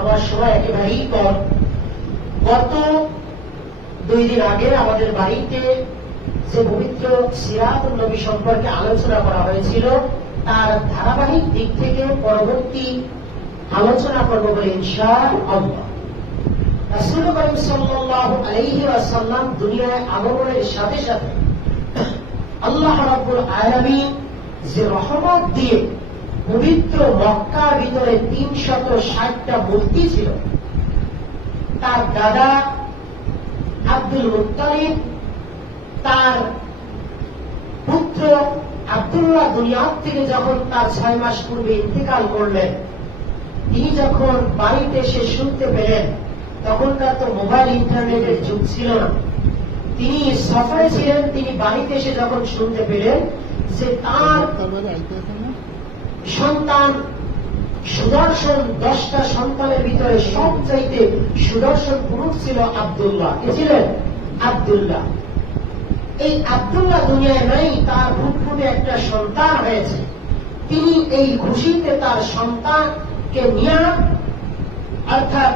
আমার সময় একেবারেই কম। গত 2 দিন আগে আমাদের বাড়িতে যে পবিত্র সিরাতুন নবী সম্পর্কে আলোচনা করা হয়েছিল, তার ধারাবাহিক দিক থেকে পরবর্তী আলোচনা করব বলে ইনশাআল্লাহ। রাসূল করিম সাল্লাল্লাহু আলাইহি ওয়াসাল্লাম দুনিয়ায় আগমনের সাথে সাথে আল্লাহ রাব্বুল আলামিন যে রহমত দিয়ে পবিত্র মক্কার ভিতরে 360টা মূর্তি ছিল, তার দাদা আব্দুল মুত্তালিব তার পুত্র আব্দুল্লাহ দুনিয়া থেকে যখন তার 6 মাস পূর্বে ইন্তেকাল করলেন, তিনি যখন বাড়িতে এসে শুনতে পেলেন, তখনকার তো মোবাইল ইন্টারনেটের যুগ ছিল না, তিনি সফরে ছিলেন, তিনি বাড়িতে এসে যখন শুনতে পেলেন যে তার সন্তান সুদর্শন, 10টা সন্তানের ভিতরে সবচাইতে সুদর্শন পুরুষ ছিল আব্দুল্লাহ। কে ছিলেন? আব্দুল্লাহ। এই আব্দুল্লাহ দুনিয়ায় নাই, তার ফুটফুটে একটা সন্তান হয়েছে। তিনি এই খুশিতে তার সন্তানকে নিয়ে, অর্থাৎ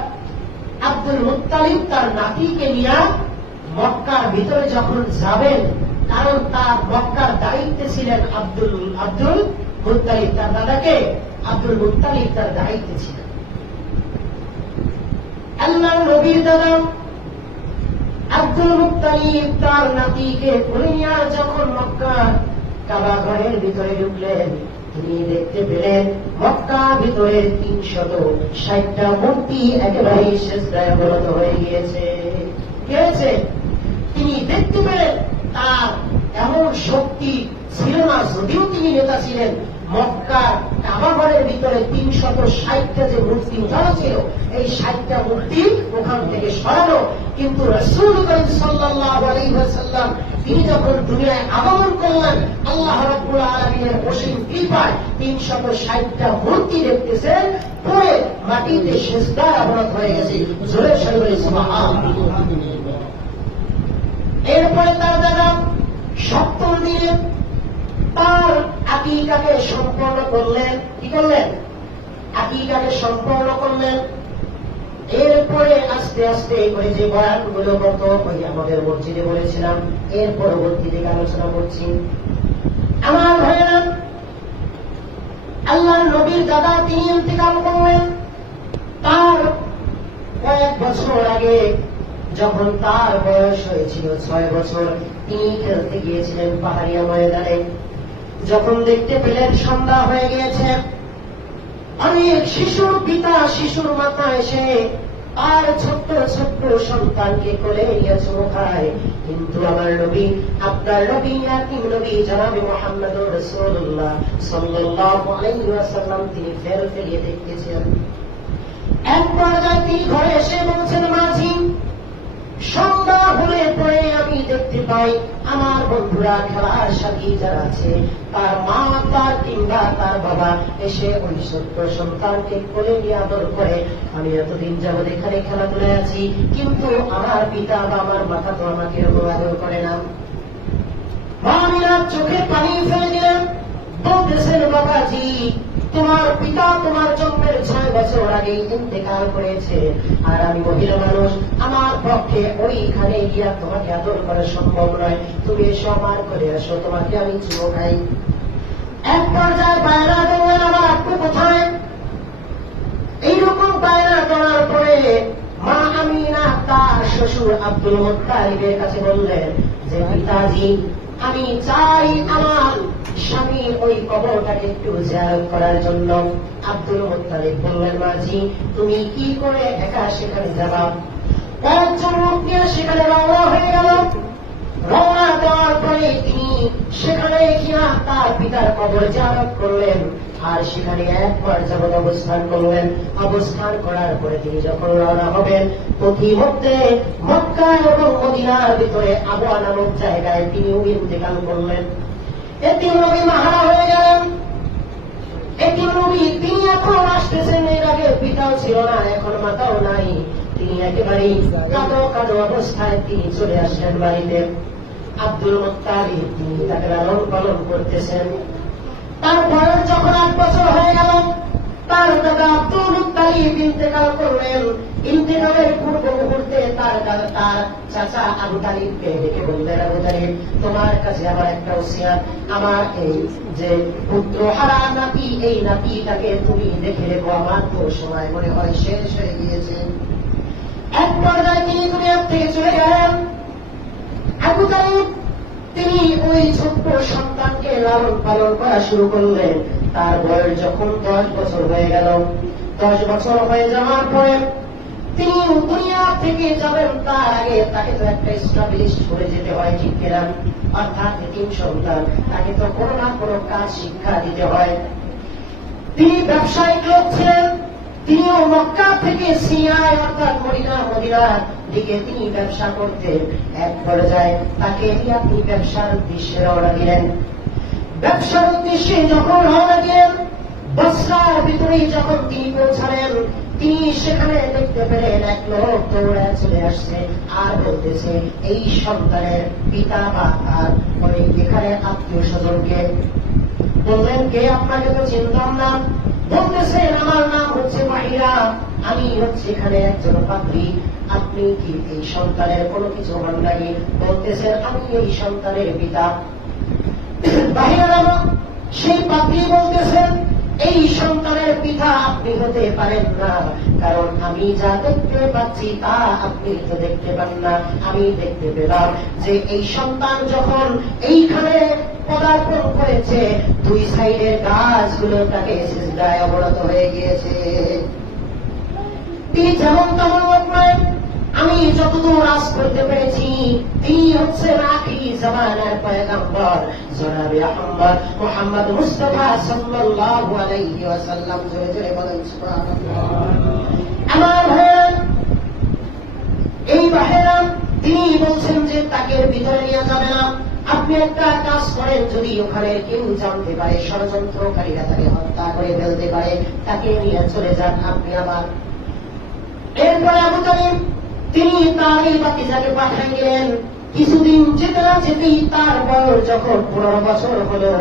আব্দুল মুত্তালিব তার নাতিকে নিয়ে মক্কার ভিতরে যখন যাবেন, কারণ তার মক্কার দায়িত্বে ছিলেন আব্দুল মুত্তালিব, তার দাদাকে আব্দুল মুত্তালিব তার দায়িত্বে ছিলেন। আল্লাহর নবীর দাদা আব্দুল মুত্তালিব তার নাতিকে কোলে নিয়ে যখন মক্কার কাবা ঘরের ভিতরে ঢুকলেন, তিনি দেখতে পেলেন মক্কার ভিতরে 360টা মূর্তি একেবারে সেজদায় অবনত হয়ে গিয়েছে। কি হয়েছে? তিনি দেখতে পেলেন তার এমন শক্তি ছিল না, যদিও তিনি নেতা ছিলেন। মক্কার কাবা ঘরের ভিতরে 360টা যে মূর্তি উঠানো ছিল, এই 60টা মূর্তি ওখান থেকে সরানো। কিন্তু রাসূল করিম সাল্লাল্লাহু আলাইহি ওয়াসাল্লাম তিনি যখন দুনিয়ায় আগমন করলেন, আল্লাহ রাব্বুল আলামিনের অসীম কৃপায় 360টা মূর্তি দেখতেছেন, পরে মাটিতে সিজদায় অবনত হয়ে গেছে। জোরে সরে বলি সুবহানাল্লাহ। এরপরে তার দাদা 7ম দিনে তার আকিকাকে সম্পন্ন করলেন। কি করলেন? আকিকাকে সম্পন্ন করলেন। এরপরে আস্তে আস্তে করে যে বয়ানগুলো গত ওই আমাদের মসজিদে বলেছিলাম, এর পরবর্তী দিকে আলোচনা করছি। আমার ভাইয়েরা, আল্লাহর নবীর দাদা তিনি ইন্তেকাল করলেন। তার কয়েক বছর আগে যখন তার বয়স হয়েছিল 6 বছর, তিনি খেলতে গিয়েছিলেন পাহাড়িয়া ময়দানে। যখন দেখতে পেলেন সন্ধ্যা হয়ে গিয়েছে, অনেক শিশুর পিতা শিশুর মাথা এসে আর ছোট্ট ছোট্ট সন্তানকে কোলে নিয়ে চুমু খায়। কিন্তু আমার নবী, আপনার নবী, আকিম নবী জনাবে মুহাম্মদুর রাসূলুল্লাহ সাল্লাল্লাহু আলাইহি ওয়াসাল্লাম তিনি ফেলিয়ে দেখতেছেন। এক পর্যায়ে তিনি ঘরে এসে বলছেন, মাঝি, সন্ধ্যা হলে পরে আমি দেখতে পাই আমার বন্ধুরা, খেলার সাথী যারা আছে, তার মা, তার কিংবা তার বাবা এসে ওই ছোট্ট সন্তানকে কোলে নিয়ে আদর করে। আমি এতদিন যাবৎ এখানে খেলাধুলায় আছি, কিন্তু আমার পিতা বা আমার মাতা তো আমাকে এরকম আদর করে না। মামিরা চোখে পানি ফেলে দিলেন, বলতেছেন, বাবাজি, তোমার পিতা তোমার জন্মের 6 বছর আগে ইন্তেকাল করেছে, আর আমি মহিলা মানুষ, আমার পক্ষে ওইখানে গিয়া তোমাকে আদর করা সম্ভব নয়। তুমি এসো, আমার করে আসো, তোমাকে আমি চুমো খাই। এক পর্যায়ে বায়না করলেন, আমার আব্বু কোথায়? এইরকম বায়না করার পরে মা আমিনা তার শ্বশুর আব্দুল মুত্তালিবের কাছে বললেন যে, পিতাজি, আমি চাই আমার স্বামীর ওই কবরটাকে একটু জিয়ারত করার জন্য। আব্দুল মুত্তালিব বললেন, মাঝি, তুমি কি করে একা সেখানে যাবা? কয়েকজন লোক নিয়ে সেখানে রওনা হয়ে গেল। রওনা দেওয়ার পরে তিনি সেখানে গিয়া তার পিতার কবর জিয়ারত করলেন, আর সেখানে 1 মাস যাবৎ অবস্থান করলেন। অবস্থান করার পরে তিনি যখন রওনা হবেন, পথিমধ্যে মক্কা এবং মদিনার ভিতরে আবওয়া নামক জায়গায় তিনি ইন্তেকাল করলেন। এতিম নবী মাহারা হয়ে গেলেন। এতিম নবী তিনি এখন আসতেছেন, এর আগে পিতাও ছিল না, এখন মাতাও নাই। তিনি একেবারেই কাঁদো কাঁদো অবস্থায় তিনি চলে আসলেন বাড়িতে। আব্দুল মুত্তালিব তিনি তাকে লালন পালন করতেছেন। তার বয়স যখন 8 বছর হয়ে গেল, তার দাদা আব্দুল মুত্তালিব ইন্তেকাল করলেন। ইন্তেকালের পূর্ব মুহূর্তে তার চাচা আবু তালিবকে ডেকে বললেন, আবু তালিব, তোমার কাছে আমার একটা ওসিয়ত, আমার এই যে পুত্র হারা নাতি, এই নাতিটাকে তুমি দেখে রেখো, আমার তো সময় মনে হয় শেষ হয়ে গিয়েছে। এক পর্যায়ে তিনি দুনিয়া থেকে চলে গেলেন। আবু তালিব তিনি ওই ছোট্ট সন্তানকে লালন পালন করা শুরু করলেন। তার বয়স যখন 10 বছর হয়ে গেল, 10 বছর হয়ে যাওয়ার পরে তিনি দুনিয়া থেকে যাবেন, তার আগে তাকে তো একটা এস্টাবলিশ করে যেতে হয়, ঠিক কিনা? অর্থাৎ তিন সন্তান, তাকে তো কোনো না কোনো কাজ শিক্ষা দিতে হয়। তিনি ব্যবসায়িক লোক ছিলেন, তিনিও মক্কা থেকে সিরিয়ায় অর্থাৎ মদিনার দিকে তিনি ব্যবসা করতেন। এক পর্যায়ে তাকে আপনি ব্যবসার উদ্দেশ্যে রওনা দিলেন। ব্যবসার উদ্দেশ্যে যখন রওনা দিলেন, বসরার ভিতরে যখন তিনি পৌঁছালেন, তিনি সেখানে দেখতে পেলেন এক লোক দৌড়ে চলে আসছে আর বলতেছে, এই সন্তানের পিতা বা তার ওই এখানে আত্মীয় স্বজনকে বললেন, কে? আপনাকে তো চিনতাম না। বলতেছেন, আমার নাম হচ্ছে মাহিরা, আমি হচ্ছে এখানে একজন পাত্রী, আপনি কি এই সন্তানের কোনো কিছু হন নাকি? বলতেছেন, আমি এই সন্তানের পিতা। বাহিরা নামক সেই পাত্রী বলতেছেন, এই সন্তানের পিতা আপনি হতে পারেন না, কারণ আমি যা দেখতে পাচ্ছি তা আপনি তো দেখতে পান না। আমি দেখতে পেলাম যে এই সন্তান যখন এইখানে পদার্পণ করেছে, দুই সাইডের গাছগুলো তাকে সিজদায় অবনত হয়ে গিয়েছে। তিনি যেমন তেমন লোক নয়, আমি যতদূর আজ করতে পেরেছি, তিনি হচ্ছেন আখিরি জামানার পয়গম্বর জনাবে আহমদ মুহাম্মদ মুস্তাফা সাল্লাল্লাহু আলাইহি ওয়াসাল্লাম। জোরে জোরে বলেন সুবহানাল্লাহ। আমার ভাই, এই বাহেরাম তিনি বলছেন যে তাকে ভিতরে নিয়ে যাবে না, আপনি একটা কাজ করেন, যদি ওখানে কেউ জানতে পারে, ষড়যন্ত্রকারীরা তাকে হত্যা করে ফেলতে পারে, তাকে নিয়ে চলে যান আপনি আমার। এরপরে আবু তালিব তিনি তার এই বাতিজাকে পাঠিয়ে গেলেন। কিছুদিন যেতে না যেতেই তার বয়স যখন 15 বছর হলো,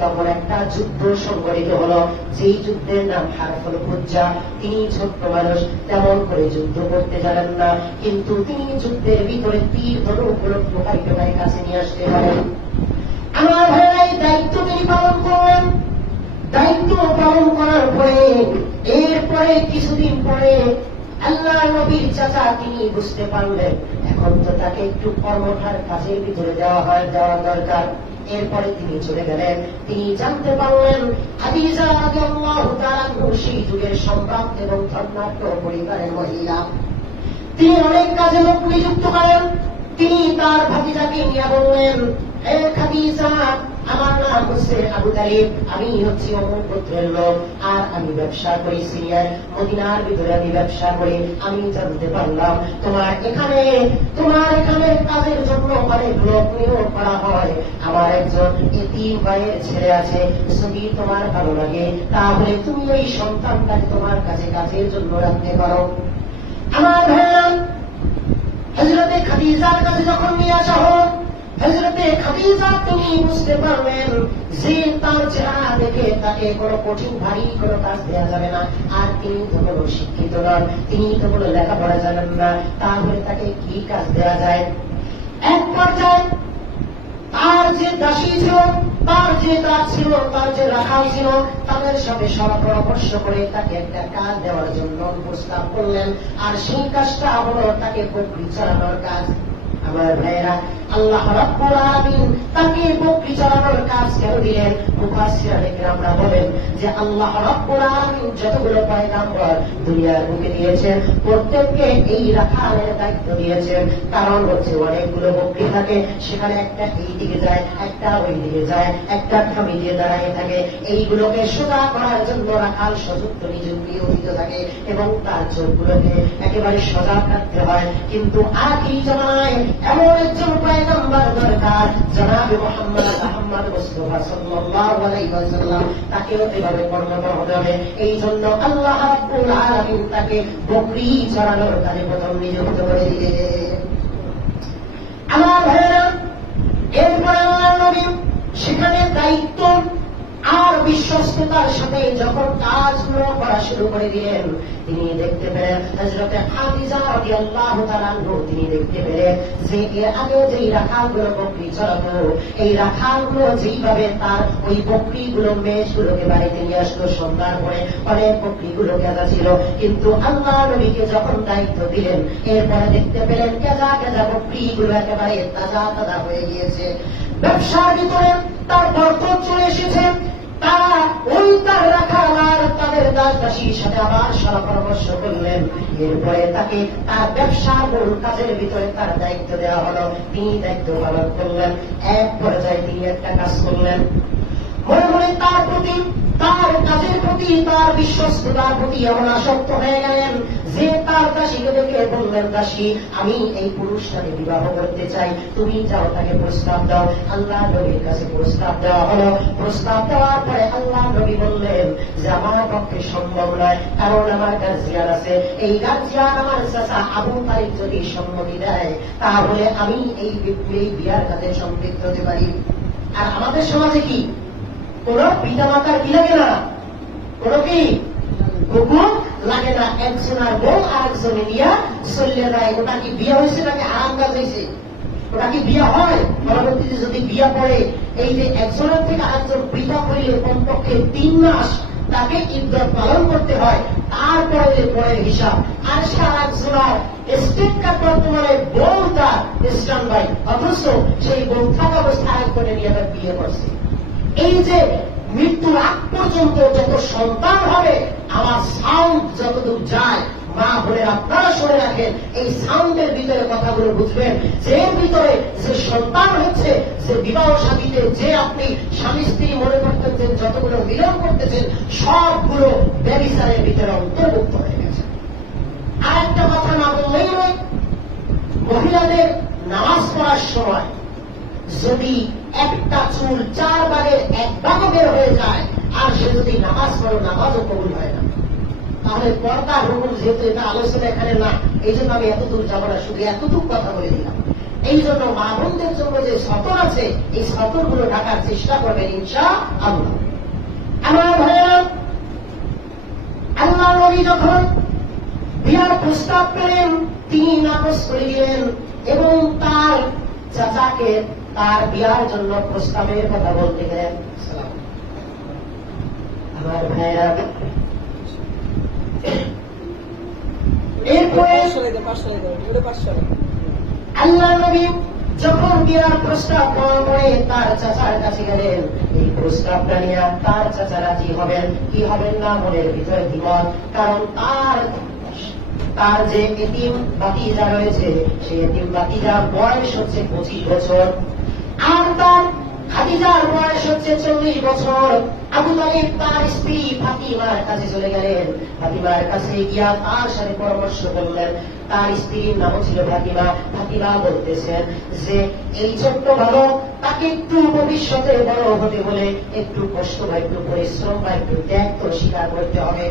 তখন একটা যুদ্ধ সংঘটিত হলো, যেই যুদ্ধের নাম হারফুল ফুজ্জা। তিনি ছোট্ট মানুষ, তেমন করে যুদ্ধ করতে জানেন না, কিন্তু তিনি যুদ্ধের ভিতরে তীর ধনুকগুলো টোকাই কাছে নিয়ে আসতে পারেন। আমার ভাই, দায়িত্ব তিনি পালন করলেন। দায়িত্ব পালন করার পরে এরপরে কিছুদিন পরে আল্লাহ নবীর চাচা তিনি বুঝতে পারলেন এখন তো তাকে একটু কর্মঠার কাজের ভিতরে দেওয়া দরকার। এরপরে তিনি চলে গেলেন। তিনি জানতে পারলেন খাদিজা রাদিয়াল্লাহু তাআলা সেই যুগের সম্রাট এবং ধর্মাঢ্য পরিবারের মহিলা। তিনি অনেক কাজে লোক নিযুক্ত করেন। তিনি তার ভাতিজাকে নিয়ে বললেন, হে খাদিজা, আমার নাম হচ্ছে আবু তালিব, আমি হচ্ছি অমুক গোত্রের লোক, আর আমি ব্যবসা করি সিরিয়ার মদিনার ভিতরে আমি ব্যবসা করি। আমি জানতে পারলাম তোমার এখানে কাজের জন্য অনেক লোক নিয়োগ করা হয়। আমার একজন এতিম ভাইয়ের ছেলে আছে, যদি তোমার ভালো লাগে তাহলে তুমি ওই সন্তানটাকে তোমার কাছে কাজের জন্য রাখতে পারো। আমার ভাইয়া, হযরতে খাদিজার কাছে যখন নিয়ে আসা হোক, হযরতে খাদিজা তিনি বুঝতে পারলেন যে তার চেহারা দেখে তাকে কোনো কঠিন ভারী কোনো কাজ দেওয়া যাবে না। আর তিনি তো কোনো শিক্ষিত নন, তিনি তো কোনো লেখাপড়া জানেন না, তাহলে তাকে কি কাজ দেওয়া যায়? এক পর্যায়ে তার যে দাসী ছিল, তার যে কাজ ছিল, তার যে রাখাল ছিল, তাদের সাথে সব পরামর্শ করে তাকে একটা কাজ দেওয়ার জন্য প্রস্তাব করলেন। আর সেই কাজটা হলো তাকে বকরি চালানোর কাজ। আমার ভাইয়েরা, আল্লাহ রাব্বুল আলামিন তাকে বকরি চালানোর কাজ কেন দিলেন? মুফাসসিরিনে কিরামরা বলেন যে আল্লাহ রাব্বুল আলামিন যতগুলো পয়গম্বর দুনিয়ার বুকে দিয়েছেন, প্রত্যেককে এই রাখালের দায়িত্ব দিয়েছেন। কারণ হচ্ছে অনেকগুলো বকরি থাকে, সেখানে একটা এই দিকে যায়, একটা ওই দিকে যায়, একটা খামি দিয়ে দাঁড়িয়ে থাকে। এইগুলোকে সোজা করার জন্য রাখাল সযুক্ত নিয়োজিত থাকে এবং তার চোখগুলোকে একেবারে সজাগ রাখতে হয়। কিন্তু আখির জামানায় এমন একজন পয়গম্বর দরকার, জনাবে মুহাম্মদ মুস্তাফা সাল্লাল্লাহু আলাইহি ওয়াসাল্লাম, তাকেও এভাবে কর্মরত হতে হবে। এই জন্য আল্লাহ রাব্বুল আলামিন তাকে বকরি চড়ানোর কাজে প্রথম নিযুক্ত করে দিলেন। আমার ভাইয়েরা, এরপরে আল্লাহর নবী সেখানে দায়িত্ব আর বিশ্বস্ততার সাথে যখন কাজগুলো করা শুরু করে দিলেন, তিনি দেখতে পেলেন হযরতে খাদিজা রাদিয়াল্লাহু তাআলা আনহা, তিনি দেখতে পেলেন যে এর আগে যেই রাখালগুলো বকরি চড়াতো, এই রাখালগুলো যেইভাবে তার ওই বকরিগুলো মেষগুলোকে বাড়িতে নিয়ে আসলো, সন্ধ্যার পরে অনেক বকরিগুলো কেজা ছিল, কিন্তু আল্লাহ নবীকে যখন দায়িত্ব দিলেন, এরপরে দেখতে পেলেন কেজা কেজা বকরিগুলো একেবারে তাজা তাজা হয়ে গিয়েছে। ব্যবসার ভিতরে তার বরকত চলে এসেছে। তারা ওই তার রাখাল আর তাদের দাস দাসীর সাথে আবার সারা পরামর্শ করলেন। এরপরে তাকে তার ব্যবসার মূল কাজের ভিতরে তার দায়িত্ব দেওয়া হলো। তিনি দায়িত্ব পালন করলেন। এক পর্যায়ে তিনি একটা কাজ করলেন, মনে মনে তার প্রতি, তার কাজের প্রতি, তার বিশ্বস্ততার প্রতি এমন আসক্ত হয়ে গেলেন যে তার দাসীকে দেখে বললেন, দাসী, আমি এই পুরুষটাকে বিবাহ করতে চাই, তুমি যাও তাকে প্রস্তাব দাও। আল্লাহ নবীর কাছে প্রস্তাব দেওয়া হলো। প্রস্তাব দেওয়ার পরে আল্লাহ নবী বললেন যে আমার পক্ষে সম্ভব নয়, কারণ আমার গার্জিয়ান আছে। এই গার্জিয়ান আমার চাচা আবু তালিব যদি সম্মতি দেয়, তাহলে আমি এই বিয়ার কাজে সম্পৃক্ত হতে পারি। আর আমাদের সমাজে কি কোন পিতা মাতার কি লাগে না, কোন কি হুকুম লাগে না, একজনের বউ আর একজনে নিয়ে চলে যায়। ওটা কি বিয়ে হয়েছে নাকি আরাম কাজ হয়েছে? ওটা কি বিয়ে হয়? পরবর্তীতে যদি বিয়ে পড়ে, এই যে একজনের থেকে আরেকজন পৃথক হইলে কমপক্ষে 3 মাস তাকে ইদ্যত পালন করতে হয়, তারপরে পরের হিসাব। আর সে আর একজনের স্টেট কার্ড বর্তমানে বউ তার স্ট্যান্ড বাই, অথচ সেই বউ থাকা অবস্থা আরেকজনে নিয়ে তার বিয়ে করছে। এই যে মৃত্যুর আগ পর্যন্ত যত সন্তান হবে, আমার সাউন্ড যতদূর যায়, মা বলে আপনারা শুনে রাখেন, এই সাউন্ডের ভিতরে কথাগুলো বুঝবেন, যে এর ভিতরে যে সন্তান হচ্ছে, যে বিবাহ সাথীতে যে আপনি স্বামী স্ত্রী মনে করতেন যে যতগুলো মিলন করতেছেন, সবগুলো ব্যভিচারের ভিতরে অন্তর্ভুক্ত হয়ে গেছে। আর একটা কথা না বললেই নয়, মহিলাদের নামাজ পড়ার সময় যদি একটা চুল 4 ভাগের 1 ভাগ বের হয়ে যায়, আর সে যদি নামাজ পড়ে, নামাজও কবুল হয় না। তাহলে পর্দার হুকুম, যেহেতু এটা আলোচনা এখানে না, এই জন্য আমি এতদূর যাব না, শুধু এতটুকু কথা বলে দিলাম। এই জন্য মা বোনদের জন্য যে সতর আছে, এই সতরগুলো ঢাকার চেষ্টা করবেন ইনশাআল্লাহ। আমার ভাইয়েরা, আল্লাহ নবী যখন বিয়ার প্রস্তাব পেলেন, তিনি নাকচ করে দিলেন এবং তার চাচাকে তার বিয়ার জন্য প্রস্তাবের কথা বলতে গেলেন। আমার ভাইয়েরা, এরপরে আল্লাহ নবী যখন বিয়ার প্রস্তাব পাওয়ার পরে তার চাচার কাছে গেলেন, এই প্রস্তাবটা নিয়ে তার চাচা রাজি হবেন কি হবেন না, মনের ভিতরে দ্বিমত। কারণ তার যে এতিম ভাতিজা রয়েছে, সেই এতিম ভাতিজার বয়স হচ্ছে 25 বছর, আর তার খাদিজার বয়স হচ্ছে 40 বছর। আবু তালিব তার স্ত্রী ফাতিমার কাছে চলে গেলেন। ফাতিমার কাছে গিয়া তার সাথে পরামর্শ করলেন। তার স্ত্রীর নাম ছিল ফাতিমা। ফাতিমা বলতেছেন যে এই ছোট্ট বালক, তাকে একটু ভবিষ্যতে বড় হতে হলে একটু কষ্ট বা একটু পরিশ্রম বা একটু ত্যাগ তো স্বীকার করতে হবে।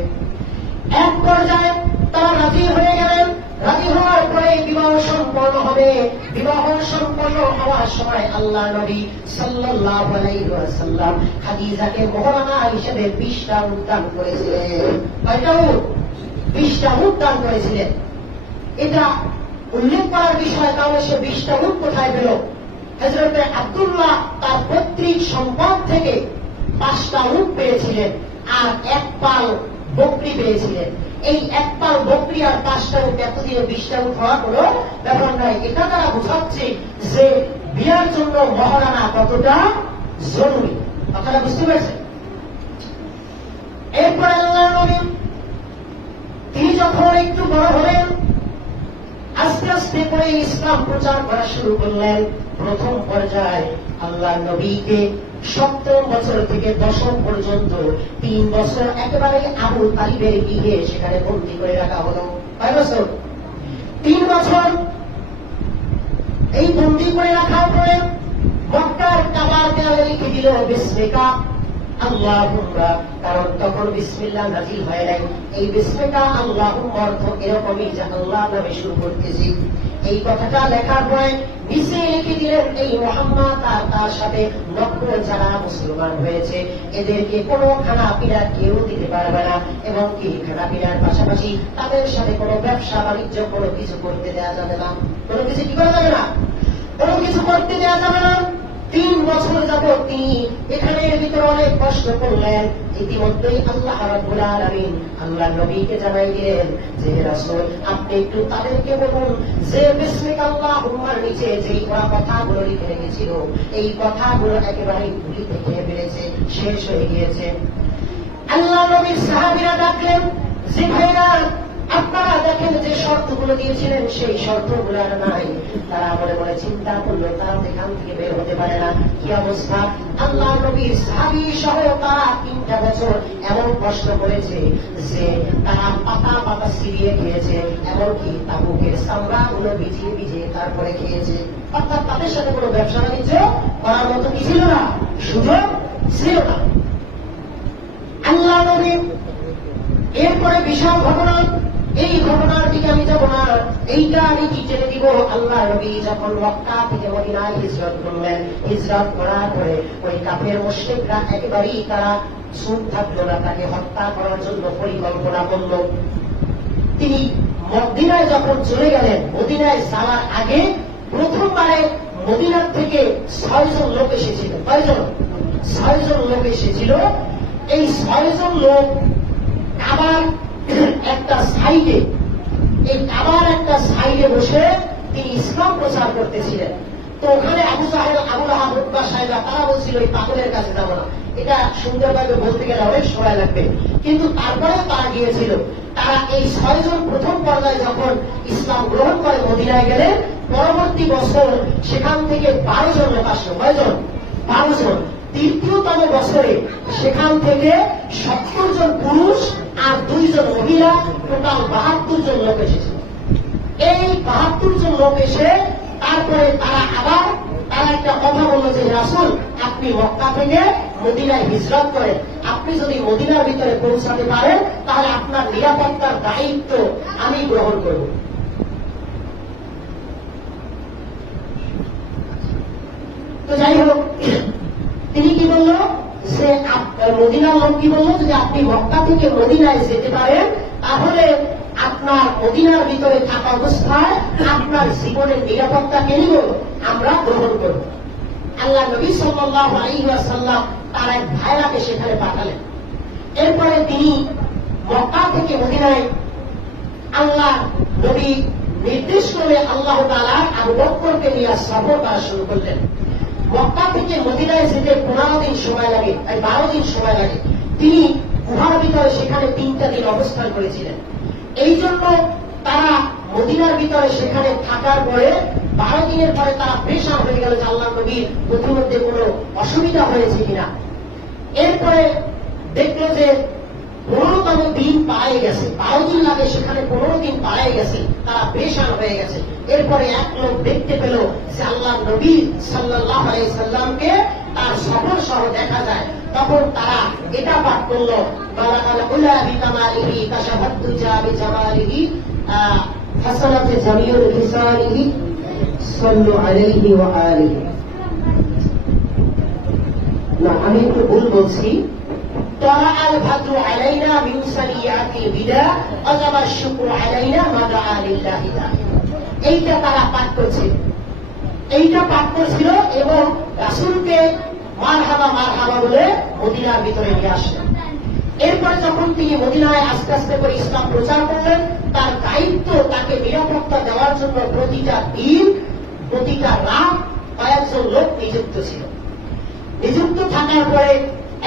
এক পর্যায়ে তারা রাজি হয়ে গেলেন। রাজি হওয়ার পরে বিবাহ সম্পন্ন হবে। বিবাহ সম্পন্ন হওয়ার সময় আল্লাহ নবী সাল্লাল্লাহু আলাইহি ওয়াসাল্লাম খাদিজাকে মোহরানা হিসেবে 20টা উট দান করেছিলেন। কয়টা উট? 20টা উট দান করেছিলেন। এটা উল্লেখ করার বিষয়, তাহলে সে 20টা উট কোথায় পেল? হযরতে আব্দুল্লাহ তার পৈতৃক সম্পদ থেকে 5টা উট পেয়েছিলেন আর 1 পাল বকরি পেয়েছিলেন। এই 1 পাল বকরি আর 5টা উট এত দিয়ে 20টা উট হওয়া কোনো ব্যাপার নয়। এটা তারা বোঝাচ্ছে যে বিয়ার জন্য মহারানা কতটা জরুরি। আপনারা বুঝতে পেরেছেন? এরপর আল্লাহ নবী তিনি যখন একটু বড় হলেন, আস্তে আস্তে করে ইসলাম প্রচার করা শুরু করলেন। প্রথম পর্যায়ে আল্লাহ নবীকে 70 বছর থেকে 10 পর্যন্ত 3 বছর একেবারে আবু তালিবের গৃহে সেখানে বন্দী করে রাখা হলো। কয় বছর? 3 বছর। এই বন্দী করে রাখার পরে মক্কার কাবার দেয়ালে লিখে দিল বিসমিকা। আল্লাহুম্মা, কারণ তখন বিসমিল্লাহ নাযিল হয় নাই। এই বিসমিকা আল্লাহুম্মা অর্থ এরকমই যে আল্লাহ নামে শুরু করতেছি। এই কথাটা লেখার পরে নিচে লিখে দিলেন এই মুহাম্মদ আর তার সাথে 90 যারা মুসলমান হয়েছে এদেরকে কোনো খানা পিনা কেউ দিতে পারবে না, এবং কি খানা পিনার পাশাপাশি তাদের সাথে কোনো ব্যবসা বাণিজ্য কোনো কিছু করতে দেওয়া যাবে না। কোনো কিছু কি করা যাবে না? কোনো কিছু করতে দেওয়া যাবে না। 3 বছর যাবত তিনি এখানের ভিতরে অনেক কষ্ট করলেন। ইতিমধ্যেই আল্লাহ রাব্বুল আলামিন আল্লাহ নবীকে জানাই দিলেন যে রাসূল, আপনি একটু তাদেরকে বলুন যে বিসমিকা আল্লাহুম্মার নিচে যে কথাগুলো লিখে রেখেছিল এই কথাগুলো একেবারে ভুলিতে খেয়ে ফেলেছে, শেষ হয়ে গিয়েছে। আল্লাহ নবীর সাহাবীরা ডাকলেন যে ভাইরা, আপনারা দেখেন যে শর্তগুলো দিয়েছিলেন সেই শর্তগুলো আর নাই। তারা মনে মনে চিন্তা করলো তারা এখান থেকে বের হতে পারে না। কি অবস্থা? আল্লাহ নবীর সাহাবী সহ তারা 3টা বছর এমন কষ্ট করেছে যে তারা পাতা পাতা ছিঁড়িয়ে খেয়েছে, এমনকি তাবুকের চামড়াগুলো ভিজিয়ে ভিজিয়ে তারপরে খেয়েছে। অর্থাৎ তাদের সাথে কোনো ব্যবসা বাণিজ্য করার মতো কি ছিল না, সুযোগ ছিল না। আল্লাহ নবী এরপরে বিশাল ঘটনা, এই ঘটনার দিকে আমি যাব না, এইটা আমি কি জেনে দিব। আল্লাহ নবী যখন মক্কা থেকে মদিনায় হিজরত করলেন, হিজরত করার পরে ওই কাফের মুশরিকরা একেবারেই তারা চুপ থাকলো না, তাকে হত্যা করার জন্য পরিকল্পনা করল। তিনি মদিনায় যখন চলে গেলেন, মদিনায় যাওয়ার আগে প্রথমবারে মদিনার থেকে 6 জন লোক এসেছিল। কয়জন? 6 জন লোক এসেছিল। এই 6 জন লোক আবার একটা সাইডে, এই আবার একটা সাইডে বসে তিনি ইসলাম প্রচার করতেছিলেন। তো ওখানে আবু জাহেল, আবু লাহাব, উতবা, সাইবা তারা বলছিল এই পাগলের কাছে যাবো না। এটা সুন্দরভাবে বলতে গেলে অনেক সময় লাগবে, কিন্তু তারপরেও তারা গিয়েছিল। তারা এই 6 জন প্রথম পর্যায়ে যখন ইসলাম গ্রহণ করে মদিনায় গেলেন, পরবর্তী বছর সেখান থেকে 12 জন লোক আসলো। কয়জন? 12 জন। তৃতীয়তম বছরে সেখান থেকে 70 জন পুরুষ আর 2 জন মহিলা, টোটাল 72 জন লোক এসেছে। এই 72 জন লোক এসে তারপরে তারা একটা কথা বললো যে রাসূল, আপনি মক্কা থেকে মদিনায় হিজরত করেন, আপনি যদি মদিনার ভিতরে পৌঁছাতে পারেন তাহলে আপনার নিরাপত্তার দায়িত্ব আমি গ্রহণ করব। তো যাই হোক, তিনি কি বলল যে মদিনার লোক কি বলল, যদি আপনি মক্কা থেকে মদিনায় যেতে পারেন তাহলে আপনার মদিনার ভিতরে থাকা অবস্থায় আপনার জীবনের নিরাপত্তা কে নিব? আমরা গ্রহণ করব। আল্লাহ নবী সাল্লাল্লাহু আলাইহি ওয়াসাল্লাম তার এক ভাইরাকে সেখানে পাঠালেন। এরপরে তিনি মক্কা থেকে মদিনায় আল্লাহ নবী নির্দেশ করে আল্লাহ তাআলা আবু বকরকে নিয়ে সফর করা শুরু করলেন। মক্কা থেকে মদিনায় যেতে 15 দিন সময় লাগে, 12 দিন সময় লাগে। তিনি গুহার ভিতরে সেখানে 3টা দিন অবস্থান করেছিলেন। এই জন্য তারা মদিনার ভিতরে সেখানে থাকার পরে 12 দিনের পরে তারা পেরেশান হয়ে গেল যে আল্লাহ নবীর প্রতিমধ্যে কোনো অসুবিধা হয়েছে কিনা। এরপরে দেখলো যে 15তম দিন পাড়ায় গেছে, 12 দিন লাগে সেখানে 15 দিন পাড়ায় গেছে, তারা পেরেশান হয়ে গেছে। এরপরে এক লোক দেখতে পেল যে আল্লাহ নবী সাল্লাল্লাহু আলাইহি সাল্লামকে তার সফর সহ দেখা যায়। তখন তারা এটা পাঠ করল, বালাকাল উলা বিকামালিহি কাশাফাতু জাবি জামালিহি হাসানাতে জামিউল হিসানিহি সাল্লু আলাইহি ওয়া আলিহি। না, আমি একটু ভুল বলছি। طلع البدر علينا من سنيات الوداع وجب الشكر علينا ما دعا لله تعالى। এইটা তারা পাঠ করছিল, এবং রাসূলকে মারহাবা মারহাবা বলে মদিনার ভিতরে নিয়ে আসলেন। এরপরে যখন তিনি মদিনায় আস্তে আস্তে করে ইসলাম প্রচার করলেন, তার দায়িত্ব তাকে নিরাপত্তা দেওয়ার জন্য প্রতিটা দিন প্রতিটা রাত কয়েকজন লোক নিযুক্ত ছিল। নিযুক্ত থাকার পরে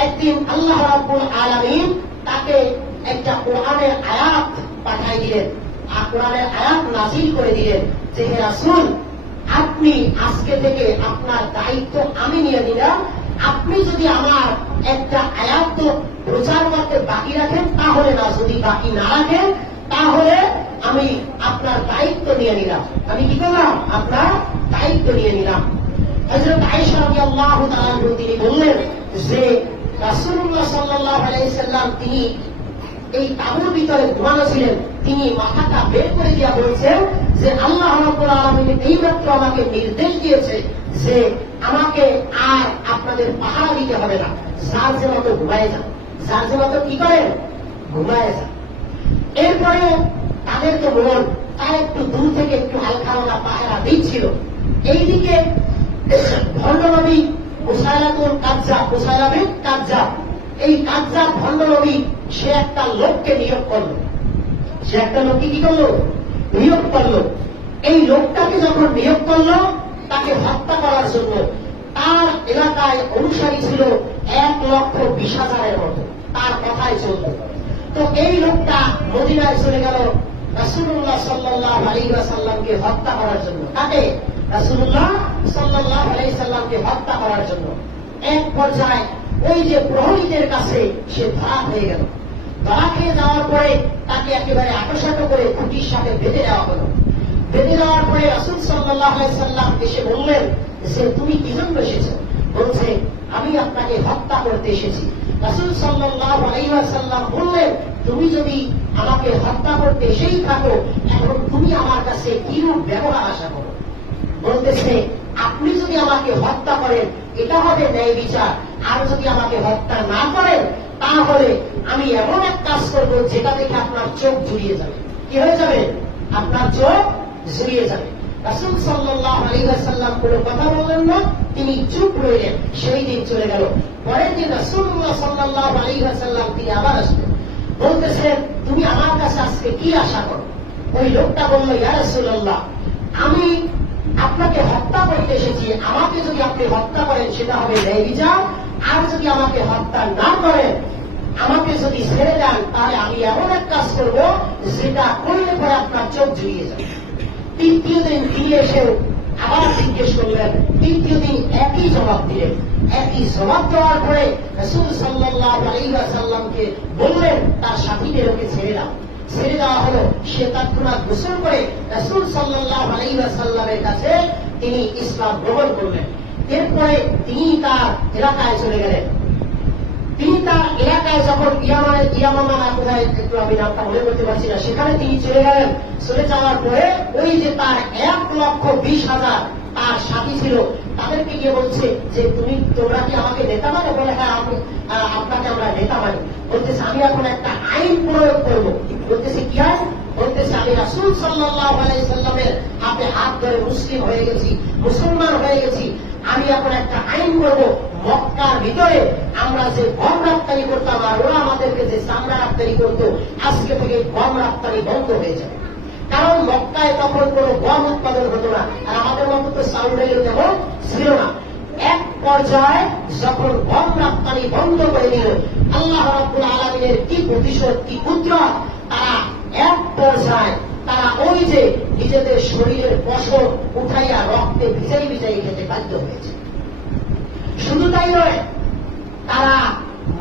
একদিন আল্লাহ রাব্বুল আলামিন তাকে একটা কোরআনের আয়াত পাঠাই দিলেন, আর কোরআনের আয়াত নাযিল করে দিলেন যে হে রাসূল, আপনি আজকে থেকে আপনার দায়িত্ব আমি নিয়ে নিলাম। আপনি যদি আমার একটা আয়াত প্রচার করতে বাকি রাখেন তাহলে না, যদি বাকি না রাখেন তাহলে আমি আপনার দায়িত্ব নিয়ে নিলাম। আমি কি করলাম? আপনার দায়িত্ব নিয়ে নিলাম। হযরত আয়েশা রাদিয়াল্লাহু তাআলা তিনি বললেন যে রাসূলুল্লাহ সাল্লাল্লাহু আলাইহি সাল্লাম তিনি এই তাঁবুর ভিতরে ঘুমানো ছিলেন, তিনি মাথাটা বের করে দিয়া বলছেন যে আল্লাহ রাব্বুল আলামিন এইমাত্র আমাকে নির্দেশ দিয়েছে যে আমাকে আর আপনাদের পাহারা দিতে হবে না, যার যে মতো ঘুমায় যান, যার যে মতো কি করেন ঘুমায় যান। এরপরেও তাদের তো মন তার একটু দূর থেকে একটু হালকা হালকা পাহারা দিচ্ছিল। এইদিকে ভণ্ডনবী মুসাইলাতুল কাজ্জাব, এই কাজ্জাব ভণ্ডনবী সে একটা লোককে নিয়োগ করলো, সে একটা লোককে কি করলো নিয়োগ করলো। এই লোকটাকে যখন নিয়োগ করলো তাকে হত্যা করার জন্য, তার এলাকায় অনুসারী ছিল 1,20,000-এর মতো, তার কথাই চলত। তো এই লোকটা মদিনায় চলে গেল রাসূলুল্লাহ সাল্লাল্লাহু আলাইহি ওয়াসাল্লামকে হত্যা করার জন্য। তাকে রাসূলুল্লাহ সাল্লাল্লাহু আলাইহি সাল্লামকে হত্যা করার জন্য এক পর্যায়ে ওই যে প্রহরীদের কাছে সে ধরা হয়ে গেল। ধরা খেয়ে যাওয়ার পরে তাকে একেবারে আটোসাটো করে খুঁটির সাথে বেঁধে দেওয়া হলো। বেঁধে দেওয়ার পরে রাসূল সাল্লাল্লাহু আলাইহি সাল্লাম এসে বললেন যে তুমি কি জন্য এসেছো? বলছে আমি আপনাকে হত্যা করতে এসেছি। রাসূল সাল্লাল্লাহু আলাইহি ওয়াসাল্লাম বললেন তুমি যদি আমাকে হত্যা করতে এসেই থাকো, এখন তুমি আমার কাছে কিরূপ ব্যবহার আশা করো? বলতেছে আপনি যদি আমাকে হত্যা করেন এটা হবে ন্যায় বিচার, আর যদি আমাকে হত্যা না করেন তাহলে আমি এমন এক কাজ করবো যেটা দেখে আপনার চোখ জুড়িয়ে যাবে। কি হয়ে যাবে? আপনার চোখ জুড়িয়ে যাবে। রাসূল সাল্লাল্লাহু আলাইহি ওয়াসাল্লাম কোনো কথা বললেন না, তিনি চুপ রইলেন। সেই দিন চলে গেল। পরের দিন রাসূলুল্লাহ সাল্লাল্লাহু আলাইহি ওয়াসাল্লাম তিনি আবার আসলেন, বলতেছেন তুমি আমার কাছে আজকে কি আশা করো? ওই লোকটা বলল ইয়া রাসূলুল্লাহ আমি আপনাকে হত্যা করতে এসেছি, আমাকে যদি আপনি হত্যা করেন সেটা হবে ন্যায় বিচার, আর যদি আমাকে হত্যা না করেন, আমাকে যদি ছেড়ে দেন তাহলে আমি এমন এক কাজ করব যেটা করলে পরে আপনার চোখ জুড়িয়ে যাবে। তৃতীয় দিন ফিরে এসে আবার জিজ্ঞেস করলেন, তৃতীয় দিন একই জবাব দিলেন। একই জবাব দেওয়ার পরে রাসূল সাল্লাল্লাহু আলাইহি ওয়াসাল্লামকে বললেন তার সাথীদের ওকে ছেড়ে দাও। ছেড়ে দেওয়া হলো। সে তৎক্ষণাৎ গোসল করে রাসূল সাল্লাল্লাহু আলাইহি ওয়াসাল্লামের কাছে তিনি ইসলাম গ্রহণ করলেন। এরপরে তিনি তার এলাকায় চলে গেলেন। তিনি তার এলাকায় যখন ইয়ামামা না কোথায় একটু আমি নামটা মনে করতে পারছি না, সেখানে তিনি চলে গেলেন। চলে যাওয়ার পরে ওই যে তার 1,20,000 তার সাথী ছিল তাদেরকে গিয়ে বলছে যে তোমরা কি আমাকে নেতা মানে? বলে হ্যাঁ আপনাকে আমরা নেতা মানি। বলতেছে আমি এখন একটা আইন প্রয়োগ করব। বলতেছে কি আইন? বলতেছে আমি রাসূল সাল্লাল্লাহু আলাইহি সাল্লামের হাতে হাত ধরে মুসলিম হয়ে গেছি, মুসলমান হয়ে গেছি। আমি এখন একটা আইন করব, মক্কার ভিতরে আমরা যে গম রপ্তানি করতাম আর ওরা আমাদেরকে যে চামড়া রপ্তানি করতো, আজকে থেকে গম রপ্তানি বন্ধ হয়ে যাবে। কারণ মক্কায় তখন কোন গম উৎপাদন হতো না, আর আমাদের মতো তো চাউলের তেমন ছিল না। এক পর্যায়ে যখন গম রপ্তানি বন্ধ করে দিল, আল্লাহ রাব্বুল আলামিনের কি প্রতিশোধ, কি কুদরত! তারা এক পর্যায়ে তারা ওই যে নিজেদের শরীরের পশম উঠাইয়া রক্তে ভিজাই ভিজাই খেতে বাধ্য হয়েছে। শুধু তাই নয়, তারা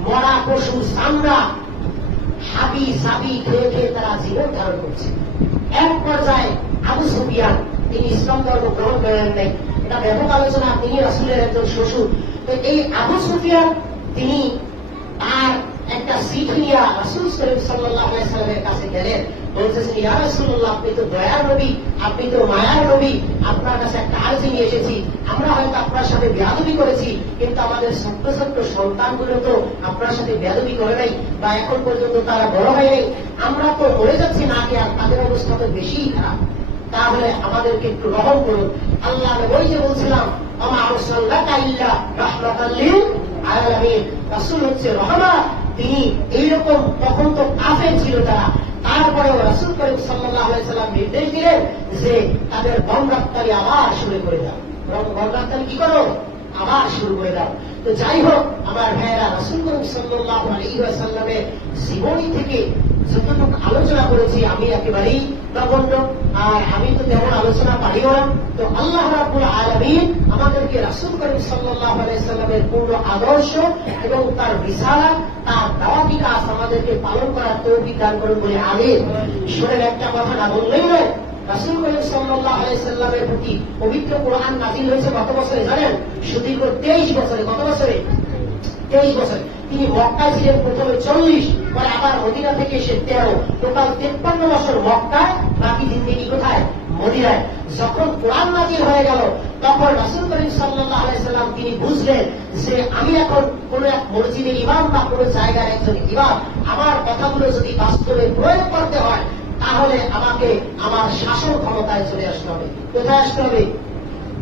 মরা পশু চামড়া হাবি সাবি খেয়ে খেয়ে তারা জীবন ধারণ করছে। এক পর্যায়ে আবু সুফিয়ান তিনি ইসলাম ধর্ম গ্রহণ করেন নাই, এটা ব্যাপক আলোচনা। তিনি রাসূলের একজন শ্বশুর। তো এই আবু সুফিয়ান তিনি তার একটা চিঠি নিয়ে রাসূল সাল্লাল্লাহু আলাইহি সাল্লামের কাছে গেলেন। বলতেছেন ইয়া রাসূলুল্লাহ আপনি তো দয়ার নবী, আপনি তো মায়ার নবী, আপনার কাছে একটা আর্জি নিয়ে এসেছি। আমরা হয়তো আপনার সাথে বেয়াদবি করেছি, কিন্তু আমাদের ছোট্ট ছোট্ট সন্তানগুলো তো আপনার সাথে বেয়াদবি করে নাই, বা এখন পর্যন্ত তারা বড় হয় নাই। আমরা তো মরে যাচ্ছি না কি, আর তাদের অবস্থা তো বেশি খারাপ। তাহলে আমাদেরকে একটু রহম করুন। আল্লাহ ওই যে বলছিলাম আমা আরসালনাকা ইল্লা রাহমাতাল লিল আলামিন, রাসূল হচ্ছে রহমত। তিনি এইরকম তখন তো কাফের ছিল তারা, তারপরেও রাসূল করিম সাল্লাল্লাহু আলাইহি সাল্লাম নির্দেশ দিলেন যে তাদের গম রপ্তানি আবার শুরু করে দাও। গম রপ্তানি কি করো? আবার শুরু করে দাও। তো যাই হোক আমার ভাইয়েরা, রাসূল করিম সাল্লাল্লাহু আলাইহি ওয়াসাল্লামের জীবনী থেকে যতটুকু আলোচনা করেছি আমি একেবারেই নগণ্য, আর আমি তো তেমন আলোচনা পারিও না। তো আল্লাহ রাব্বুল আলামিন আমাদেরকে রাসূল করিম সাল্লাল্লাহু আলাইহি সাল্লামের পূর্ণ আদর্শ এবং তার রিসালাত, তার দাওয়াতি কাজ আমাদেরকে পালন করার তৌফিক দান করুন বলে আমিন। ঈশ্বরের একটা কথা না বললেই নয়, রাসূল করিম সাল্লাল্লাহু আলাইহি সাল্লামের প্রতি পবিত্র কোরআন নাযিল হয়েছে কত বছরে জানেন? সুদীর্ঘ 23 বছরে। কত বছরে? 23 বছরে। তিনি মক্কায় ছিলেন প্রথমে 40, পরে আবার মদিনা থেকে এসে 13, টোটাল 53 বছর মক্কায়, বাকি জিন্দেগি কোথায়? মদিনায়। যখন কোরআন নাযিল হয়ে গেল তখন রাসূল করিম সাল্লাল্লাহু আলাইহি সাল্লাম তিনি বুঝলেন যে আমি এখন কোন এক মসজিদের ইমাম বা কোন জায়গার একজন ইমাম, আমার কথাগুলো যদি বাস্তবে প্রয়োগ করতে হয় তাহলে আমাকে আমার শাসন ক্ষমতায় চলে আসতে হবে। কোথায় আসতে হবে?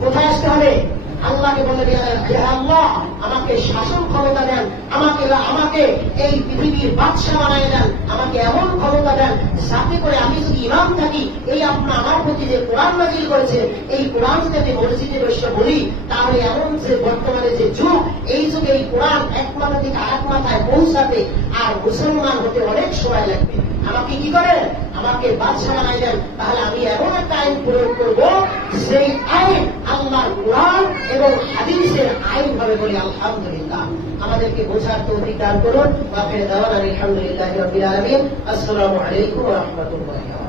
কোথায় আসতে হবে? আল্লাহকে বলে আল্লাহ আমাকে শাসন ক্ষমতা দেন, আমাকে এই পৃথিবীর বাদশা বানায় দেন, আমাকে এমন ক্ষমতা দেন যাতে করে আমি যদি ইমাম থাকি, এই আমার প্রতি যে কোরআন নাযিল করেছে এই কোরআন যদি মসজিদে বসে বলি, তাহলে এমন যে বর্তমানে যে যুগ, এই যুগে এই কোরআন এক মাথা থেকে আরেক মাথায় পৌঁছাতে আর মুসলমান হতে অনেক সময় লাগবে। আমাকে কি করেন? আমাকে বাদশা বানাই দেন, তাহলে আমি এমন একটা আইন প্রয়োগ করব সেই আইন আল্লাহর কোরআন এবং হাদিসের আইন হবে বলে আলহামদুলিল্লাহ। আমাদেরকে বোঝার তৌফিক দান করুন। ওয়া আখিরু দাওয়ানা আলহামদুলিল্লাহি রাব্বিল আলামিন। আসসালামু আলাইকুম ওয়া রাহমাতুল্লাহি ওয়া বারাকাতুহু।